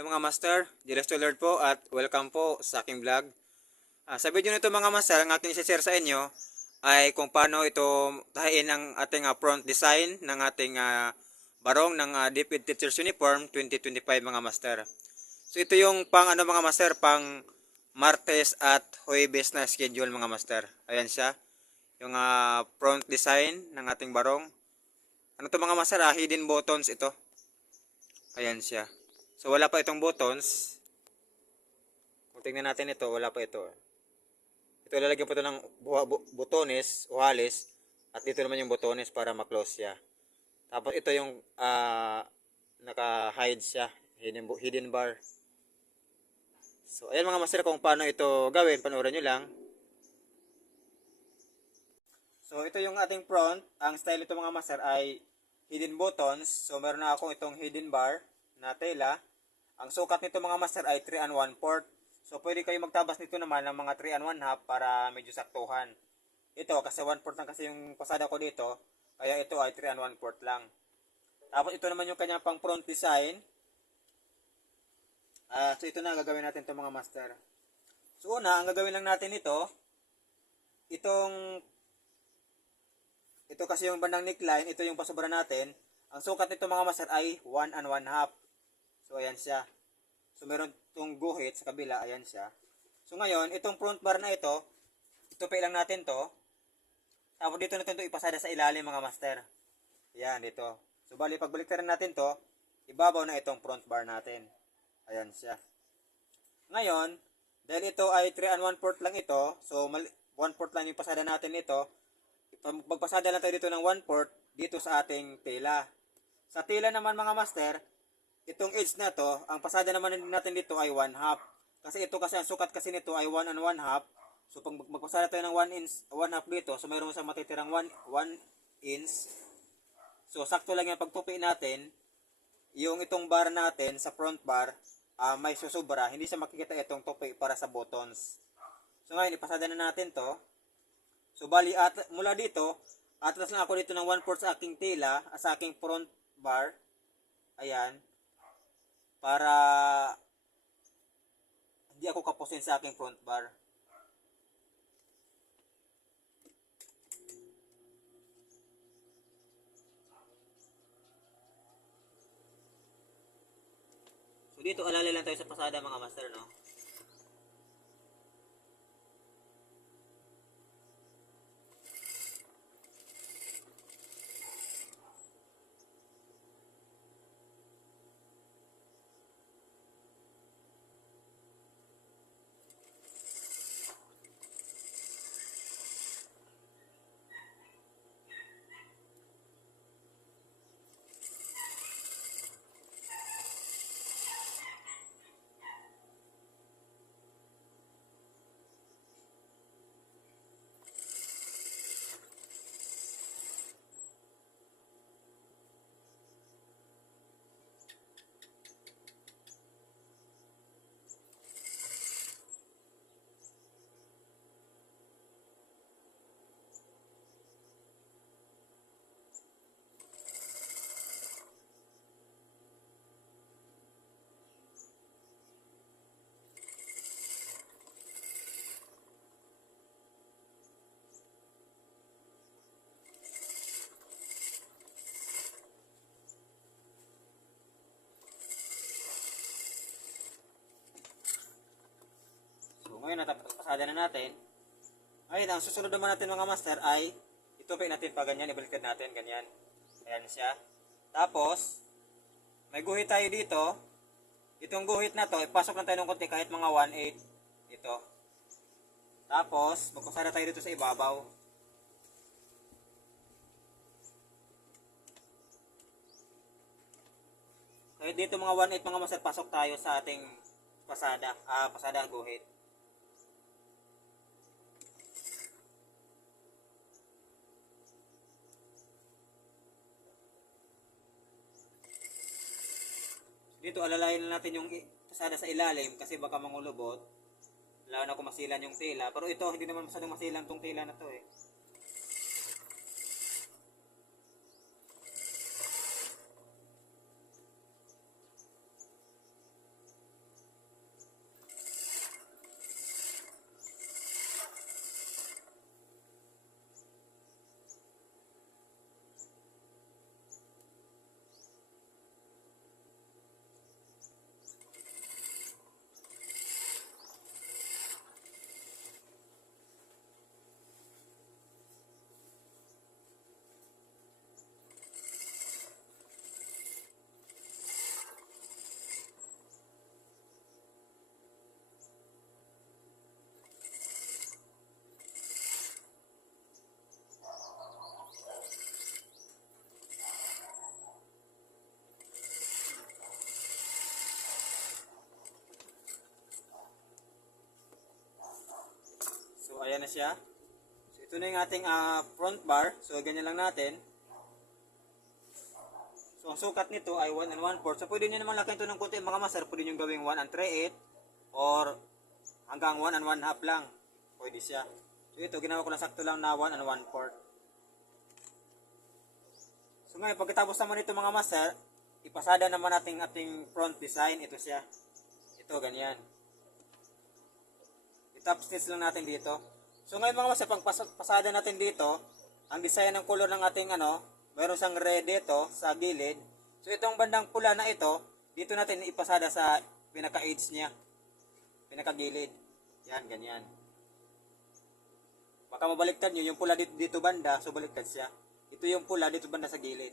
Hello mga master, Julius to Lord po at welcome po sa aking vlog. Sa video nito mga master, ang ating i-share sa inyo ay kung paano ito tahiin ang ating front design ng ating barong ng DepEd Teachers Uniform 2025 mga master. So ito yung pang mga master, pang Martes at Huwebes na schedule mga master. Ayan siya, yung front design ng ating barong. Ano to mga master, hidden buttons ito. Ayan siya. So wala pa itong buttons. Kung tingnan natin ito, wala pa ito. Ito lalagyan po ito ng butones o halis. At dito naman yung butones para ma-close siya. Tapos ito yung naka-hide siya. Hidden bar. So ayan mga master, kung paano ito gawin, panoorin nyo lang. So ito yung ating front. Ang style ito mga master ay hidden buttons. So meron na akong itong hidden bar na tela. Ang sukat nito mga master ay 3 and 1/4. So pwede kayo magtabas nito naman ng mga 3 and 1/2 para medyo saktuhan. Ito kasi 1/4 lang kasi yung pasada ko dito, kaya ito ay 3 and 1/4 lang. Tapos ito naman yung kanyang pang front design. So ito na gagawin natin itong mga master. So una, ang gagawin lang natin ito kasi yung bandang neckline, ito yung pasobra natin. Ang sukat nito mga master ay 1 and 1/2. So ayan siya. So meron itong guhit sa kabila, ayan siya. So ngayon, itong front bar na ito, tupi lang natin to. Tapos dito natin to ipasada sa ilalim mga master. Ayan dito. So bali pagbalik natin to, ibabaw na itong front bar natin. Ayan siya. Ngayon, dahil ito ay 3 and 1/4 lang ito, so 1/4 lang yung pasada natin ito. Magpasada lang tayo dito ng 1/4 dito sa ating tela. Sa tela naman mga master, itong edge na to, ang pasada naman natin dito ay 1/2. Kasi ito kasi ang sukat kasi nito ay 1 and 1/2. So pag magpasada tayo ng 1 inch, 1/2 dito, so mayroon sa matitirang 1 inch. So sakto lang yung pagtupi natin, yung itong bar natin sa front bar, may susubra, hindi siya makikita itong tupi para sa buttons. So ngayon ipasada na natin to. So bali mula dito, atras lang ako dito ng 1/4 sa aking tela, sa aking front bar. Ayan. Para hindi ako kapusin sa aking front bar. So dito alalay lang tayo sa pasada mga master, no? Ngayon, natapasada na natin. Ngayon, ang susunod naman natin mga master ay itupi natin pa ganyan, ibaliktad natin ganyan. Ayan siya. Tapos, may guhit tayo dito. Itong guhit na to, ipasok lang tayo ng konti kahit mga 1/8. Ito. Tapos, magpasada tayo dito sa ibabaw. Kahit dito mga 1/8 mga master, pasok tayo sa ating pasada guhit. Dito alalayan natin yung pasada sa ilalim kasi baka mangulubot. Lalo na kung masilan yung tela. Pero ito hindi naman masyadong masilan tong tela na to eh. ayan na siya. So ito na yung ating front bar. So ganyan lang natin. So ang sukat nito ay 1 and 1/4. So pwede nyo naman lakihan ito ng konti mga master. Pwede nyo gawing 1 and 3/8 or hanggang 1 and 1/2 lang. Pwede siya. So ito ginawa ko lang sakto lang na 1 and 1/4. So ngayon pagkatapos naman ito mga master, ipasada naman natin ating front design. Ito siya. Ito ganyan. I-top stitch lang natin dito. So ngayon mga master, pag pasada natin dito, ang design ng color ng ating mayroon siyang red dito sa gilid. So itong bandang pula na ito, dito natin ipasada sa pinaka-edge niya. Pinaka-gilid. Yan, ganyan. Baka mabaliktad nyo, yung pula dito banda, so baliktad siya. Ito yung pula dito banda sa gilid.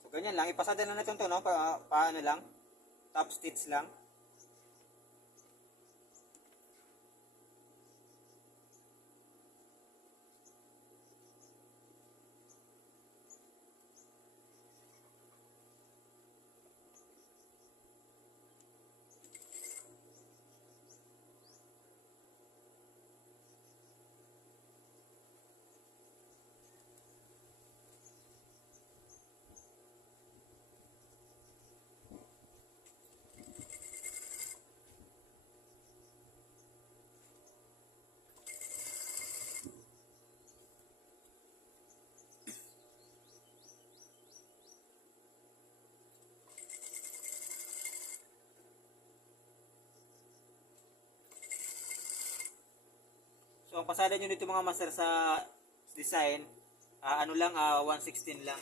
So ganyan lang, ipasada na natin ito, no? Paano lang, top stitch lang. So, ang pasada nyo dito mga master sa design, 1/16 lang.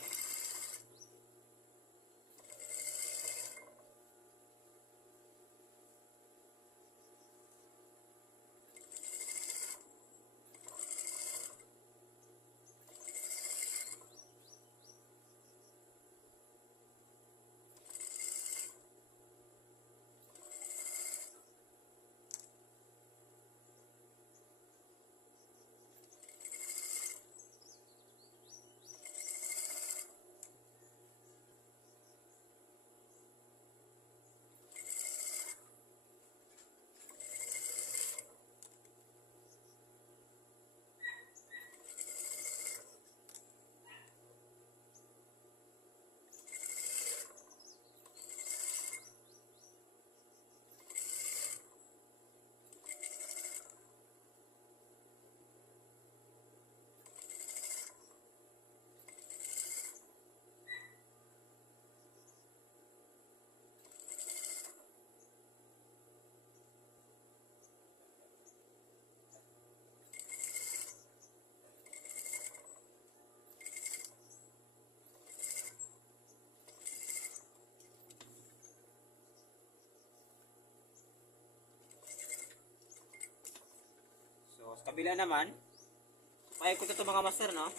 So, sa kabila naman, paikot ito mga master, no?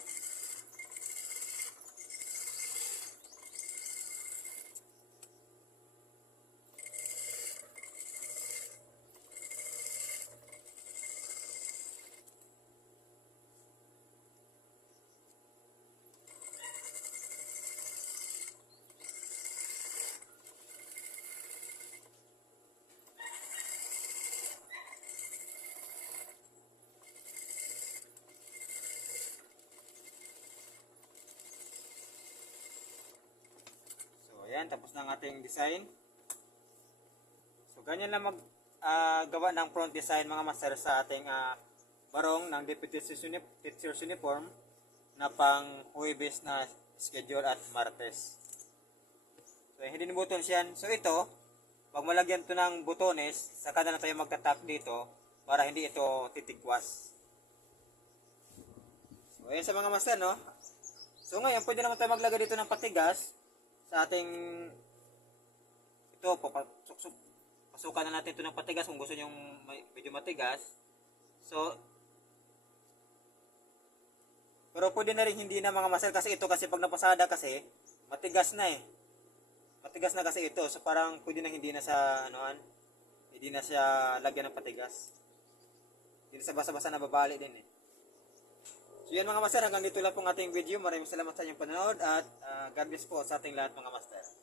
Ayan, tapos na ang ating design. So, ganyan lang gawa ng front design mga master sa ating barong ng Deputy Teacher's Uniform na pang Huwebes na schedule at Martes. So, hindi buttons yan. So, ito, pag malagyan ito ng butones, saka na tayo magtatak dito para hindi ito titikwas. So, ayan sa mga master, no? So, ngayon, pwede naman tayo maglagay dito ng patigas sa ating ito, pasukan na natin ito ng patigas kung gusto nyo medyo matigas. So, pero pwede na rin hindi na mga master kasi ito kasi pag napasada kasi matigas na eh. Matigas na kasi ito. So parang pwede na hindi na sa hindi na siya lagyan ng patigas. Hindi na sa basa-basa na babali din eh. So yan mga master, hanggang dito lang pong ating video. Maraming salamat sa inyong panonood at God bless po sa ating lahat mga master.